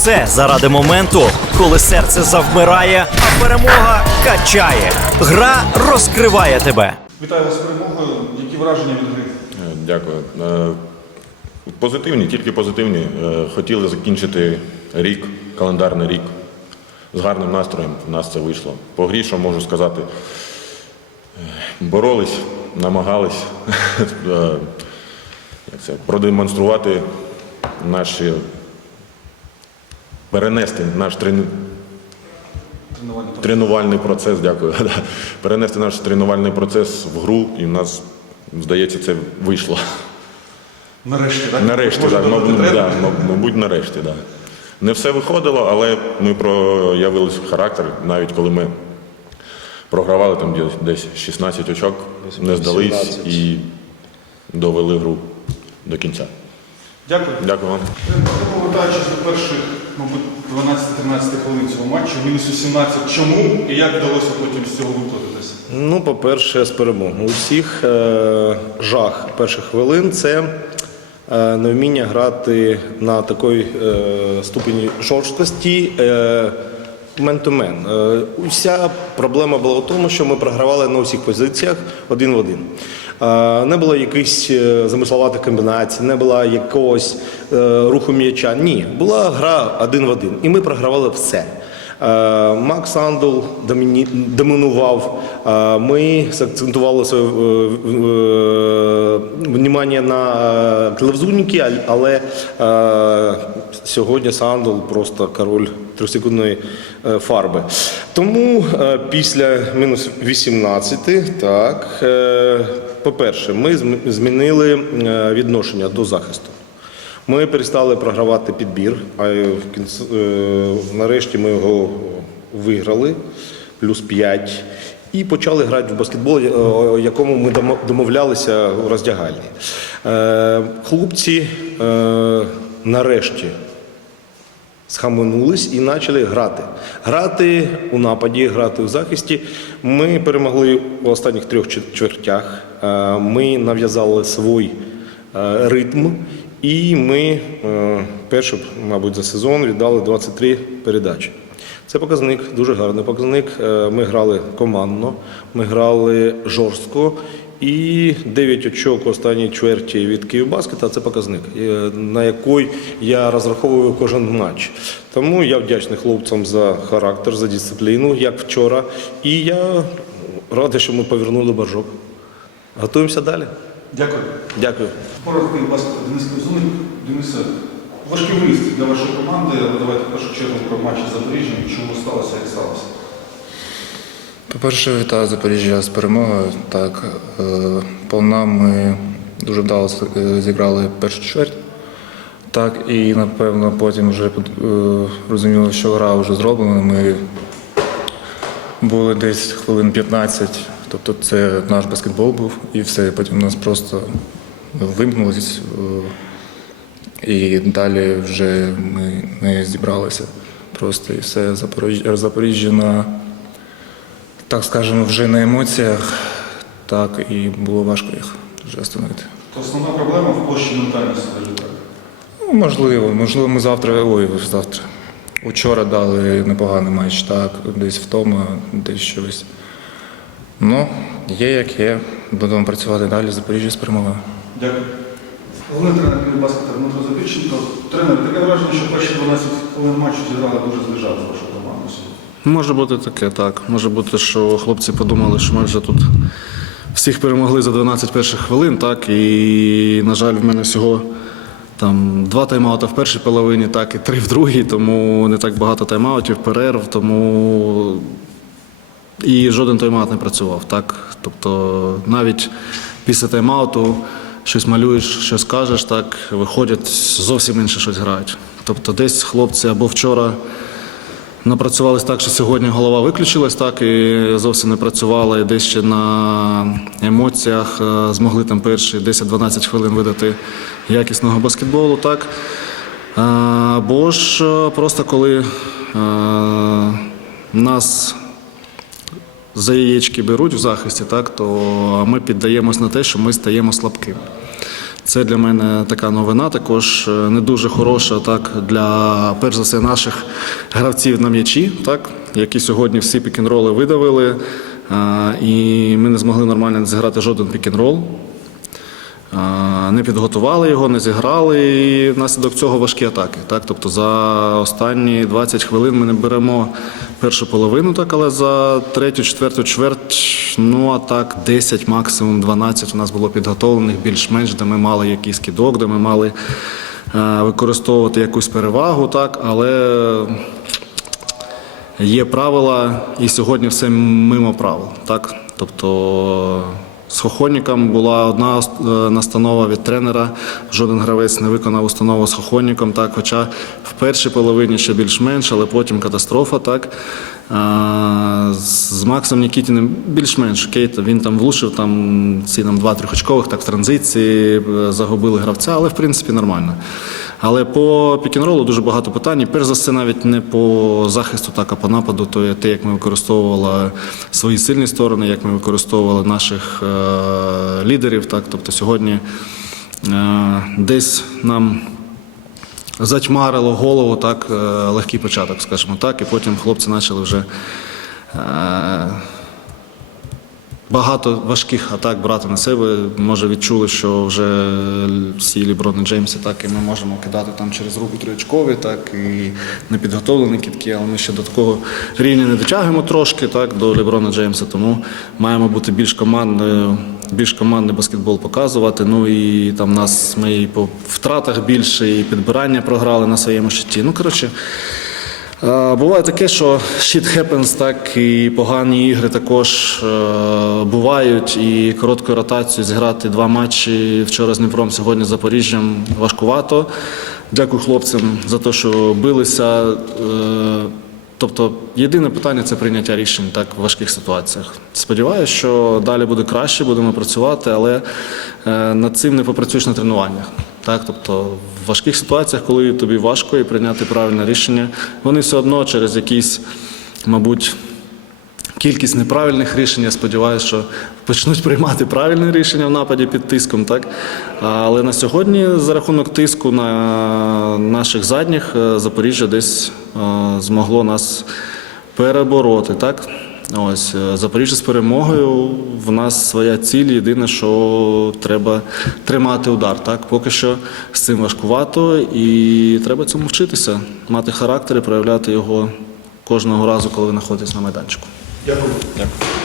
все заради моменту, коли серце завмирає, а перемога качає. Гра розкриває тебе. Вітаю вас з перемогою. Які враження від гри? Е, Дякую. Е, Позитивні, тільки позитивні. Е, Хотіли закінчити рік, календарний рік з гарним настроєм. У нас це вийшло. По грі, що можу сказати, боролись, намагались як це, продемонструвати наші, перенести наш тренінг. Тренування Тренувальний процес, дякую. Перенести наш тренувальний процес в гру, і в нас, здається, це вийшло. нарешті, так? Нарешті, так, мабуть, да, мабуть, нарешті, так. Да. Не все виходило, але ми проявили характер, навіть коли ми програвали там десь- десь 16 очок, не здались і довели гру до кінця. Дякую. Дякую вам. Повертаючись до перших, мабуть, 12-13 хвилин цього матчу, мінус 18. Чому і як вдалося потім з цього виплатитися? Ну, по-перше, з перемогою. Усіх е, жах перших хвилин це е, невміння грати на такій е, ступені жорсткості. Е, Мен-то-мен. Е, Уся проблема була в тому, що ми програвали на усіх позиціях один в один. Е, Не було якихось е, замисловатих комбінацій, не було якогось е, руху м'яча. Ні, була гра один в один. І ми програвали все. Макс Андул домінував. Ми закцентували своє внимання на клевзунники, але сьогодні Сандул просто король трьохсекундної фарби. Тому після мінус 18, так, по-перше, ми змінили е, відношення до захисту. Ми перестали програвати підбір, а в кінці, е, нарешті ми його виграли, плюс 5, і почали грати в баскетбол, е, якому ми домовлялися у роздягальні. Хлопці нарешті схаменулись і почали грати. Грати у нападі, грати у захисті. Ми перемогли у останніх трьох чвертях. Е, Ми нав'язали свій е, ритм, і ми е, перше, мабуть, за сезон віддали 23 передачі. Це показник, дуже гарний показник. Ми грали командно, ми грали жорстко. І 9 очок у останній чверті від Київбаскета це показник, е, на який я розраховую кожен матч. Тому я вдячний хлопцям за характер, за дисципліну, як вчора. І я радий, що ми повернули боржок. Готуємося далі. Дякую. Дякую. Будь ласка, Денис Ковзуник. Денисе, важкий виїзд для вашої команди, але давайте в першу чергу про матч з Запоріжжям. Чому сталося, як сталося? По-перше, вітаю Запоріжжя з перемогою. Так, е, по нам ми дуже вдало е, зіграли першу чверть. Так, і напевно потім вже е, розуміли, що гра вже зроблена. Ми були десь хвилин 15, тобто це наш баскетбол був, і все. Потім нас просто вимкнулись. І далі вже ми не зібралися. Просто і все Запоріжжя на так скажемо, вже на емоціях, так і було важко їх вже остановити. То основна проблема в площі ментальності результату. Ну, можливо, можливо, ми завтра, ой, завтра. Учора дали непоганий матч, так, десь втома, десь щось. Ну, є як є. Будемо працювати далі, Запоріжжя з перемогою. Дякую. Головний тренер Київбаскета Дмитро Запіченко. Тренер, таке враження, що перші 12 хвилин матчу зіграли дуже команду сьогодні. Може бути таке, так. Може бути, що хлопці подумали, що ми вже тут всіх перемогли за 12 перших хвилин, так. І, на жаль, в мене всього там два тайм-аута в першій половині, так, і три в другій, тому не так багато тайм-аутів, перерв, тому і жоден тайм-аут не працював. Так? Тобто навіть після тайм-ауту щось малюєш, щось кажеш, так, виходять, зовсім інше щось грають. Тобто десь хлопці або вчора напрацювалися так, що сьогодні голова виключилась, так і зовсім не працювала. І десь ще на емоціях е, змогли там перші 10-12 хвилин видати якісного баскетболу. Так. Е, Або ж е, просто коли нас за яєчки беруть в захисті, так, то ми піддаємось на те, що ми стаємо слабким. Це для мене така новина, також е, не дуже хороша так, для, перш за все, наших гравців на м'ячі, так, які сьогодні всі пікінроли видавили, е, і ми не змогли нормально зіграти жоден пікінрол. Не підготували його, не зіграли, і внаслідок цього важкі атаки. Так? Тобто за останні 20 хвилин ми не беремо першу половину, так, але за третю, четверту, чверть, ну а так, 10, максимум 12 у нас було підготовлених більш-менш, де ми мали якийсь кидок, де ми мали е, використовувати якусь перевагу, так, але Є правила, і сьогодні все мимо правил. Так? Тобто з Хохоніком була одна е, настанова від тренера. Жоден гравець не виконав установу з Хохоніком. Так? Хоча в першій половині ще більш-менш, але потім катастрофа. Так? З Максом Нікітіним більш-менш окей, він там влучив там, ці там, два трьохочкових, так в транзиції е, загубили гравця, але в принципі нормально. Але по пікінролу дуже багато питань. Перш за все, навіть не по захисту, так а по нападу, то є те, як ми використовували свої сильні сторони, як ми використовували наших е- лідерів. Так, тобто сьогодні е- десь нам затьмарило голову, так, е, легкий початок, скажімо так, і потім хлопці почали вже. Багато важких атак брати на себе. Може відчули, що вже всі Ліброни Джеймси, так і ми можемо кидати там через руку триочкові, так і непідготовлені кітки, але ми ще до такого рівня не дотягуємо трошки так, до Ліброна Джеймса. Тому маємо бути більш командною, більш командний баскетбол показувати. Ну і там нас ми і по втратах більше, і підбирання програли на своєму щиті. Ну коротше. Е, Буває таке, що shit happens, так і погані ігри також е, бувають. І короткою ротацією зіграти два матчі вчора з Дніпром, сьогодні з Запоріжжям важкувато. Дякую хлопцям за те, що билися. Тобто єдине питання це прийняття рішень так в важких ситуаціях. Сподіваюся, що далі буде краще, будемо працювати, але е, над цим не попрацюєш на тренуваннях. Так, тобто в важких ситуаціях, коли тобі важко і прийняти правильне рішення, вони все одно через якісь, мабуть, кількість неправильних рішень. Я сподіваюся, що почнуть приймати правильні рішення в нападі під тиском. Так? Але на сьогодні, за рахунок тиску на наших задніх, е, Запоріжжя десь е, змогло нас перебороти. Так? Ось е, Запоріжжя з перемогою. В нас своя ціль. Єдине, що треба тримати удар. Так, поки що з цим важкувато, і треба цьому вчитися, мати характер і проявляти його кожного разу, коли знаходитесь на майданчику. Дякую. Дякую.